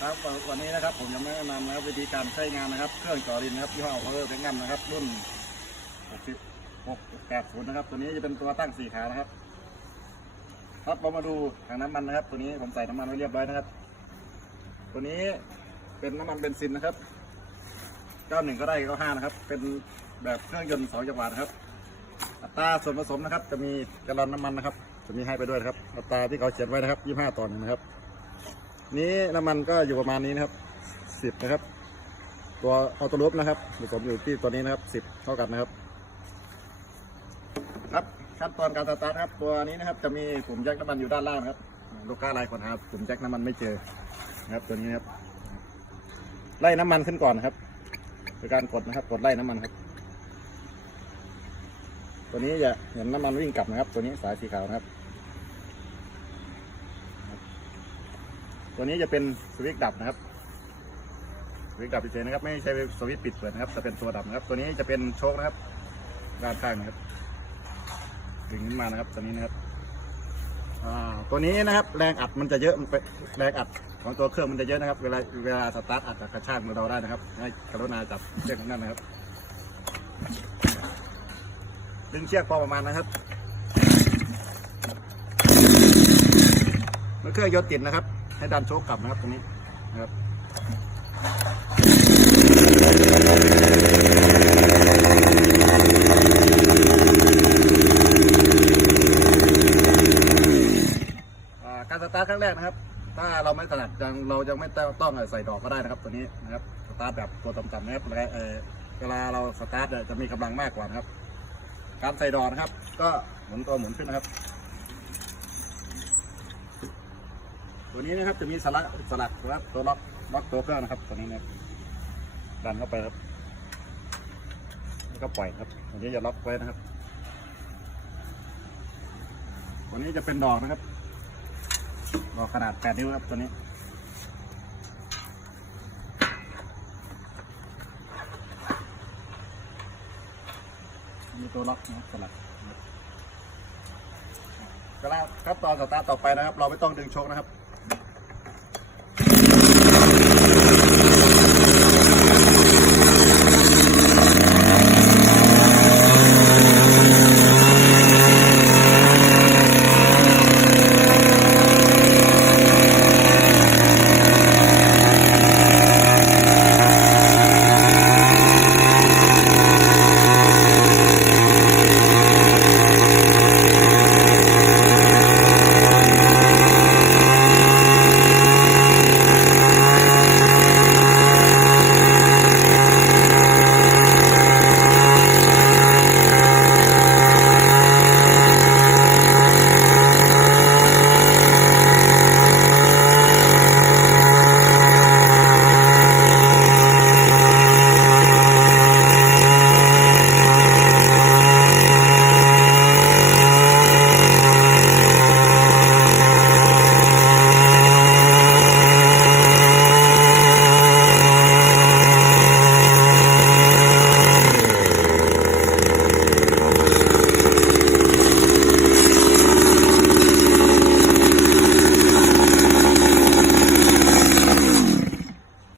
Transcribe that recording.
ครับวันนี้นะครับผมจะมาแนะนำนะครับวิธีการใช้งานนะครับ เครื่องจ่อดินนะครับยี่ห้อเพอร์แพงงัมนะครับ รุ่น 66 80 นะครับ ตัวนี้จะเป็นตัวตั้งสี่ขานะครับ ครับเรามาดูถังน้ำมันนะครับ ตัวนี้ผมใส่น้ำมันไว้เรียบร้อยนะครับ ตัวนี้เป็นน้ำมันเบนซินนะครับ91ก็ได้95นะครับ เป็นแบบเครื่องยนต์สองจังหวะนะครับ อัตราส่วนผสมนะครับ จะมีแกลลอนน้ำมันนะครับ จะมีให้ไปด้วยนะครับ อัตราที่เขาเขียนไว้นะครับ 25ต่อหนึ่งนะครับ นี้น้ำมันก็อยู่ประมาณนี้นะครับ10นะครับ ตัวออโต้ลูปนะครับผสมอยู่ที่ตัวนี้นะครับ10เท่ากันนะครับ ครับขั้นตอนการสตาร์ทครับ ตัวนี้นะครับจะมีปุ่มแจ็คน้ำมันอยู่ด้านล่างนะครับลูกค้าหลายคนหาปุ่มแจ็คน้ำมันไม่เจอนะครับ ตัวนี้นะครับไล่น้ำมันขึ้นก่อนนะครับโดยการกดนะครับกดไล่น้ำมันครับ ตัวนี้จะเห็นน้ำมันวิ่งกลับนะครับ ตัวนี้สายสีขาวนะครับ ตัวนี้จะเป็นสวิตช์ดับนะครับสวิตช์ดับเฉยๆนะครับ ไม่ใช่สวิตช์ปิดเปิดนะครับ จะเป็นตัวดับนะครับ ตัวนี้จะเป็นโชคนะครับ ด้านข้างนะครับดึงขึ้นมานะครับ ตัวนี้นะครับตัวนี้นะครับ แรงอัดมันจะเยอะแรงอัดของตัวเครื่องมันจะเยอะนะครับ เวลาเวลาสตาร์ทอัดกับกระชากมือเราได้นะครับให้กรุณาจับเชือกนั่นนะครับดึงเชือกพอประมาณนะครับเมื่อเครื่องยนต์ติดนะครับ ให้ดันโชคกลับนะครับตรงนี้นะครับการสตาร์ทครั้งแรกนะครับ ถ้าเราไม่ถนัดยังเรายังไม่ต้องใส่ดอกก็ได้นะครับ ตัวนี้นะครับสตาร์ทแบบตัวต่ำๆนะครับเวลาเราสตาร์ทจะมีกำลังมากกว่านะครับ การใส่ดอกนะครับ ก็หมุนตัวหมุนขึ้นนะครับ ตัวนี้นะครับจะมีสลักสลักครับตัวล็อกล็อกตัวเครื่องนะครับ ตัวนี้นะครับดันเข้าไปครับแล้วก็ปล่อยครับตัวนี้จะล็อกไว้นะครับ ตัวนี้จะเป็นดอกนะครับดอกขนาด8นิ้วครับตัวนี้มีตัวล็อกนะครับสลักนะครับเวลาขั้นตอนสตาร์ทต่อไปนะครับ เราไม่ต้องดึงชคนะครับ